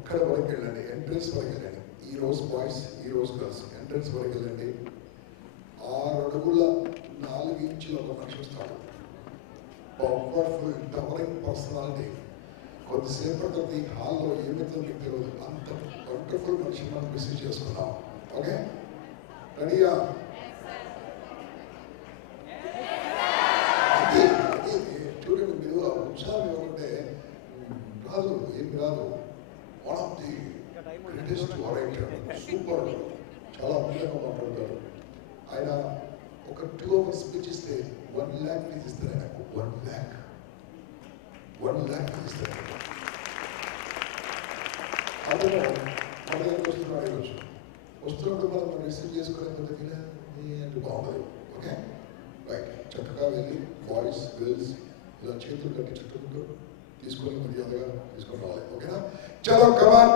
ఇక్కడ వరకు వెళ్ళండి, ఎంట్రన్స్ వరకు వెళ్ళండి. ఈ రోజు బాయ్స్, ఈ రోజు గర్ల్స్, ఎంట్రన్స్ వరకు వెళ్ళండి. 6 అడుగుల 4 ఇంచుల ఒక మనిషి వస్తాడు. Powerful towering personality. కొద్దిసేపటి తర్వాత ఈ హాల్లో ఏమిటో మీకు తెలియదు, అంత వండర్ఫుల్ మనిషి మనం రిసీవ్ చేసుకున్నాం. ఓకే, రెడీయా? చూడండి, మీరు ఆ ఉత్సాహం ఏమంటే రాదు, ఏం రాదు. One of the greatest writer, super, చాలా అద్భుతంగా మాట్లాడతారు ఆయన. ఒక 2 hours స్పీచ్ ఇస్తే 1 lakh ఫీజు ఇస్తారు ఆయనకు. 1 lakh ఫీజు ఇస్తారు. అతను మన దగ్గరికి వస్తున్నాడు. ఈరోజు వస్తున్నప్పుడు మనం రిసీవ్ చేసుకోలేకపోతే అంటే బాగుంటుంది. Okay, right. చక్కగా వెళ్ళి బాయ్స్, గర్ల్స్ ఇలా చేతులు కట్టి చుట్టుకుంటూ తీసుకొని మర్యాదగా తీసుకొని రావాలి. ఓకేనా? చలో, come on,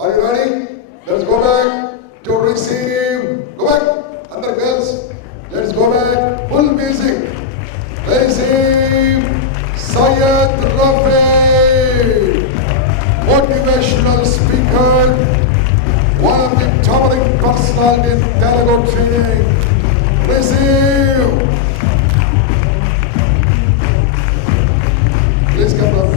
are you ready? Let's go back to receive. Go back అందర్ girls, let's go back. Full music. Receive Syed Rafi, motivational speaker, one of the towering personality in Telugu training. Receive. Please come up.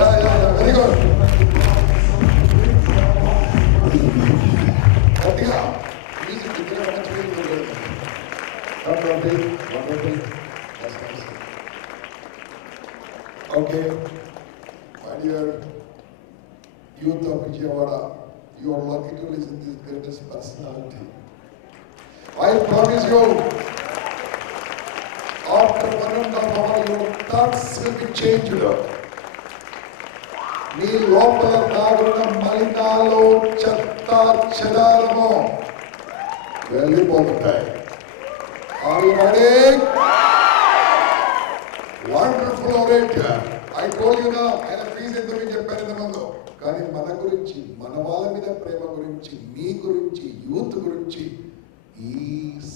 Yeah, very good. Music is very much very good. Wonderful. That's nice. Okay, my dear youth of Vijayawada, you are lucky to listen to this greatest personality. I promise you, after 1.5 hours, your thoughts will be changed. మీ లోపల దాగున్న మలినాలు, చెత్త చెదారము వెళ్ళిపోతాయి. Are you ready? Wonderful orator. I told you now, ఆయన ఫీజు ఎంత మీకు చెప్పాను ఇంతకుముందు. కానీ మన గురించి, మన వాళ్ళ మీద ప్రేమ గురించి, మీ గురించి, యూత్ గురించి, ఈ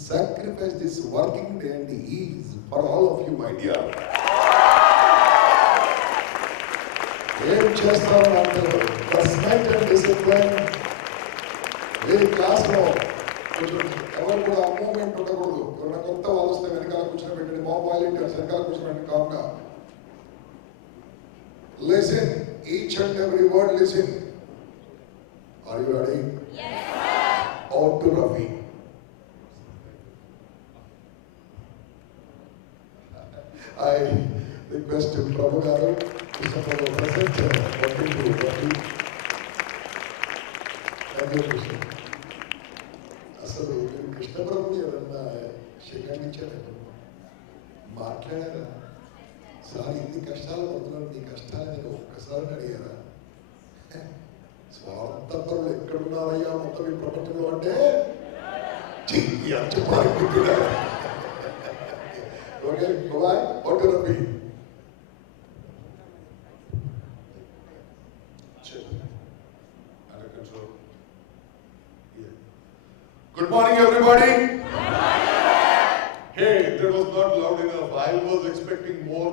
sacrifice this working day and is for all of you, my dear. ఏం చేస్తారో అంటారు. Respect and discipline. మీరు క్లాస్లో ఎవరు కూడా ఆ మూమెంట్ ఉండకూడదు. ఎవరైనా కొత్త వాళ్ళు వస్తే వెనకాల కూర్చొని పెట్టండి. మా వాలంటీర్స్ వెనకాల కూర్చోండి కామ్గా. Listen each and every word, listen. Are you ready? Out to Rafi. I request Prabhu garu అసలు మీరు కృష్ణప్రభుని ఎవరన్నా శిఖండించారు, మాట్లాడారా? సార్ ఇన్ని కష్టాలు పడుతున్నాను, నీ కష్టాలు నేను ఒక్కసారి అడిగారా? స్వార్థపరులు ఎక్కడున్నారయ్యా మొత్తం ఈ ప్రపంచంలో అంటే చెప్పాలి. Okay, bye. Okay Rafi. Good morning, everybody. Good morning. Hey, that was not loud enough. I was expecting more.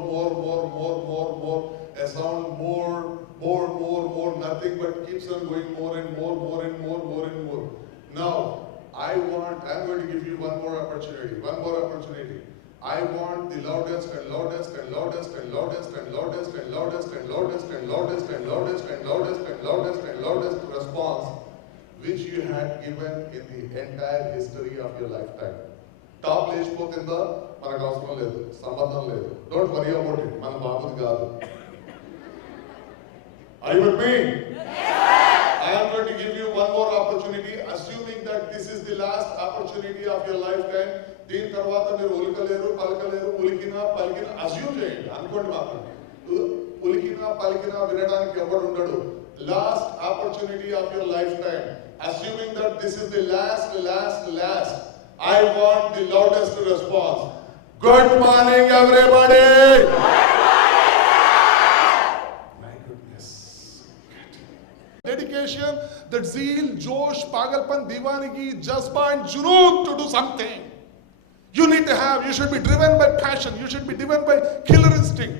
A sound more. Nothing but keeps on going more and more. Now, I'm going to give you one more opportunity. I want the loudest response which you had given in the entire history of your lifetime. Top లేచిపోతుందా మనకు అవసరం లేదు, సంబంధం లేదు. Don't worry about it. మన బాబుది కాదు. Are you with me? I am going to give you one more opportunity, assuming that this is the last opportunity of your lifetime. దీని తర్వాత మీరు ఉలికలేరు, పలకలేరు, ఉలికినా పలికినా అస్యూమ్ చేయండి, అనుకోండి మాత్రం. ఉలికినా పలికినా వినడానికి ఎవడు ఉండడు. Last opportunity of your lifetime. Assuming that this is the last, I want the loudest response. Good morning, everybody. Good morning. My goodness. Dedication, that zeal, Josh, Pagalpan, Divanigi, Jazba and Junoon to do something. You need to have, you should be driven by passion, you should be driven by killer instinct.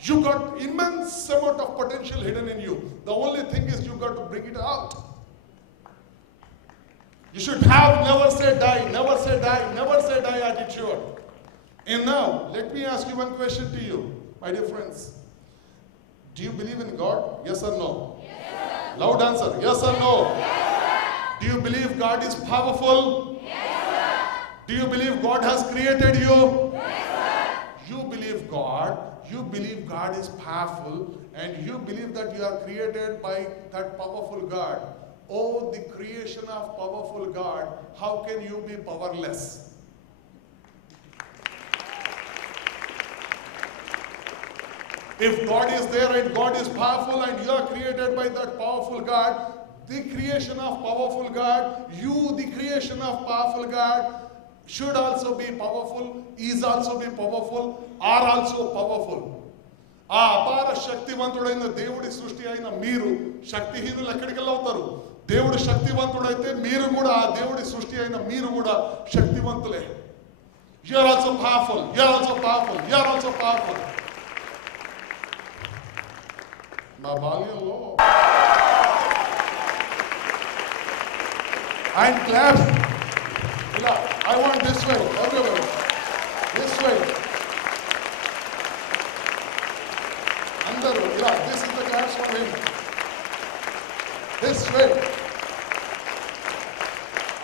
You got immense amount of potential hidden in you. The only thing is you got to bring it out. You should have never say die, never say die, never say die attitude. And now, let me ask you one question to you, my dear friends. Do you believe in God? Yes or no? Yes. Loud answer. Yes or no? Yes. Do you believe God is powerful? Yes. Do you believe God has created you? Yes. You believe God. You believe God is powerful, and you believe that you are created by that powerful God. Oh, the creation of powerful God, how can you be powerless? If God is there and God is powerful and you are created by that powerful God, the creation of powerful God, you, the creation of powerful God, should also be powerful, is also be powerful, are also powerful. ఆ అపార శక్తివంతుడైన దేవుడి సృష్టి అయిన మీరు శక్తిహీనులు ఎక్కడికి అవుతారు? దేవుడు శక్తివంతుడైతే మీరు కూడా ఆ దేవుడి సృష్టి అయిన మీరు కూడా శక్తివంతులే. You are also powerful. You are also powerful. You are also powerful. నా బాల్యంలో and clap. I want this way, everywhere. This way. Andaru, this is the claps for him. This way.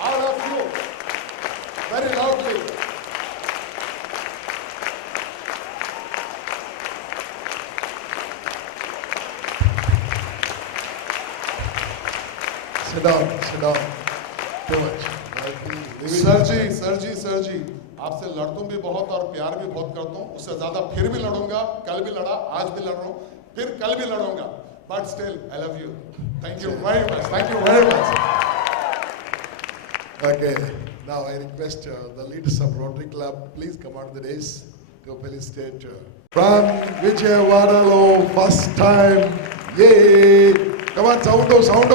All of you. Very loudly. Sit down, sit down. Too much. Sir ji, आपसे लड़ता भी बहुत और प्यार भी बहुत करता हूँ. उससे ज्यादा फिर भी लड़ूंगा. कल भी लड़ा, आज भी लड़ रहा हूँ, फिर कल भी लड़ूंगा. But still, I love you. Thank you very much. Thank you very much. Okay, now I request the leaders of Rotary Club, please come out of the dais to felicitate from Vijayawada, first time. Yay! Come on, sound.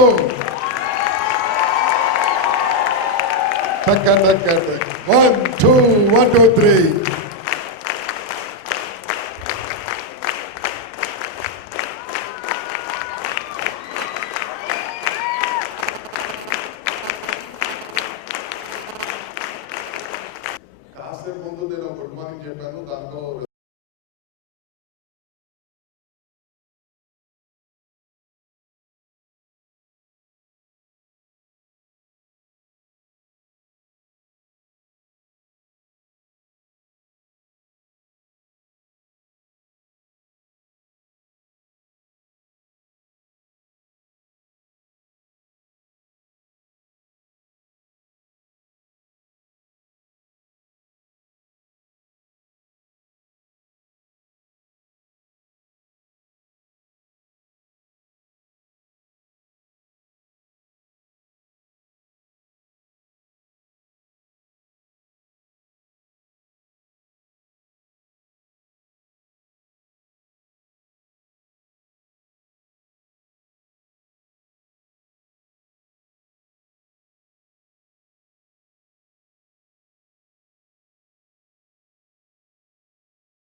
Takka. 1, 2, 1, 2, 3. కాసేపు ముందు నేను good morning చెప్పాను, దాంట్లో